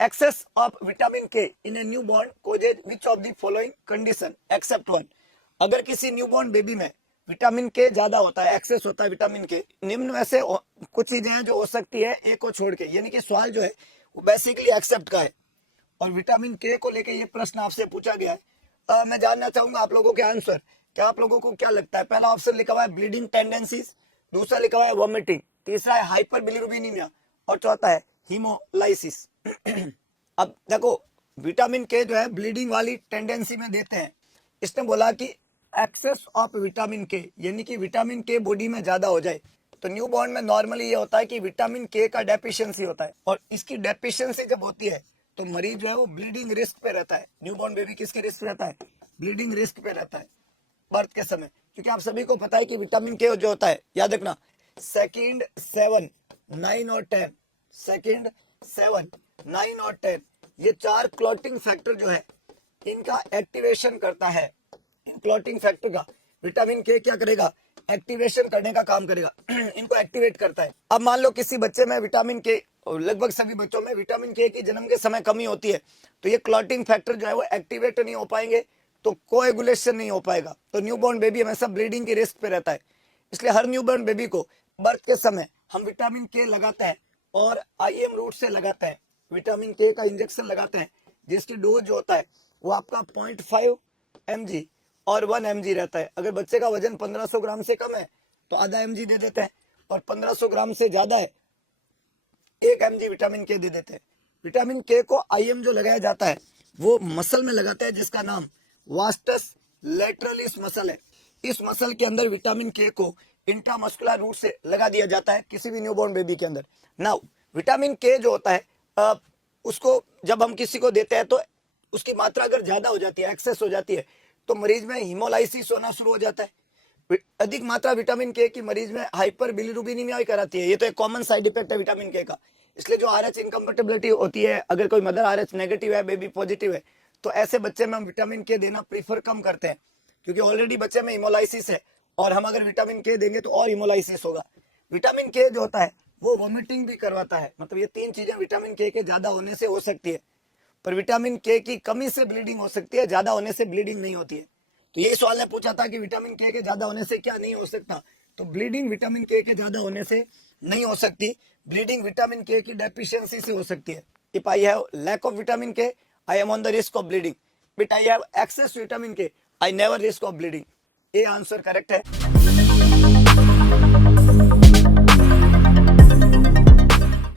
excess of vitamin K in a newborn causes which of the following condition except one। अगर किसी newborn baby में vitamin के ज्यादा होता है, एक्सेस होता है विटामिन के, निम्न में से कुछ चीजें हैं जो हो सकती है ए को छोड़ के, यानी कि सवाल जो है वो बेसिकली एक्सेप्ट का है और विटामिन के को लेके ये प्रश्न आपसे पूछा गया है। मैं जानना चाहूंगा आप लोगों के आंसर। क्या आप लोगों को क्या लगता है? पहला ऑप्शन लिखा हुआ है ब्लीडिंग टेंडेंसीज, दूसरा लिखा हुआ है वॉमिटिंग, तीसरा है हाइपर बिलिरुबिनीमिया और चौथा है हीमोलाइसिस। अब देखो विटामिन के जो है ब्लीडिंग वाली टेंडेंसी में देते हैं। इसने बोला कि एक्सेस ऑफ विटामिन के, यानी कि विटामिन के बॉडी में ज्यादा हो जाए तो न्यूबॉर्न में नॉर्मली ये होता है कि विटामिन के का डेफिशिएंसी होता है और इसकी डेफिशिएंसी जब होती है तो मरीज जो है वो ब्लीडिंग रिस्क पे रहता है। न्यूबॉर्न बेबी किसके रिस्क पे रहता है? ब्लीडिंग रिस्क पे रहता है बर्थ के समय, क्योंकि आप सभी को पता है कि विटामिन के जो होता है, याद रखना, सेकंड 7, 9 और 10, सेकंड 7, 9 और 10 ये चार क्लॉटिंग फैक्टर जो है इनका एक्टिवेशन करता है। इन क्लॉटिंग फैक्टर का विटामिन के क्या करेगा? एक्टिवेशन करने का काम करेगा। इनको एक्टिवेट करता है। अब मान लो किसी बच्चे में विटामिन के, लगभग सभी बच्चों में विटामिन के की जन्म के समय कमी होती है तो ये क्लॉटिंग फैक्टर जो है वो एक्टिवेट नहीं हो पाएंगे तो कोएगुलेशन नहीं हो पाएगा, तो न्यूबॉर्न बेबी हमेशा ब्लीडिंग के रिस्क पे रहता है। इसलिए हर न्यूबॉर्न बेबी को बर्थ के समय हम विटामिन के लगाते हैं और आईएम रूट से लगाते हैं, विटामिन के का इंजेक्शन लगाते हैं जिसकी डोज जो होता है वो आपका 0.5 mg और 1 mg रहता है। अगर बच्चे का वजन 1500 ग्राम से कम है तो आधा mg दे देते हैं और 1500 ग्राम से ज्यादा है 1 mg विटामिन के दे देते हैं। विटामिन के को आईएम जो लगाया जाता है वो मसल में लगाता है जिसका नाम वास्टस लैटरलिस मसल है। इस मसल के अंदर विटामिन के को इंट्रामस्कुलर रूट से लगा दिया जाता है किसी भी न्यूबॉर्न बेबी के अंदर। नाउ विटामिन के जो होता है उसको जब हम किसी को देते हैं तो उसकी मात्रा अगर ज्यादा हो जाती है, एक्सेस हो जाती है, तो मरीज में हीमोलाइसिस होना शुरू हो जाता है। अधिक मात्रा विटामिन के की मरीज में हाइपर बिलिरुबिनीमिया कराती है। ये तो एक कॉमन साइड इफेक्ट है विटामिन के का। इसलिए जो आरएच इनकम्पेटिबिलिटी होती है, अगर कोई मदर आरएच नेगेटिव है, बेबी पॉजिटिव है, तो ऐसे बच्चे में हम विटामिन के देना प्रीफर कम करते हैं क्योंकि ऑलरेडी बच्चे में हीमोलाइसिस है और हम अगर विटामिन के देंगे तो और हीमोलाइसिस होगा। विटामिन के जो होता है वो वॉमिटिंग भी करवाता है। मतलब ये तीन चीजें विटामिन के ज्यादा होने से हो सकती है, पर विटामिन के की कमी से ब्लीडिंग हो सकती है, ज्यादा होने से ब्लीडिंग नहीं होती है। तो यही सवाल ने पूछा था कि विटामिन के ज्यादा होने से क्या नहीं हो सकता, तो ब्लीडिंग विटामिन के ज्यादा होने से नहीं हो सकती, ब्लीडिंग विटामिन के की डेफिशिएंसी से हो सकती है। If I have lack of vitamin K I am on the risk of bleeding, but I have excess vitamin K I never risk of bleeding. ये आंसर करेक्ट है।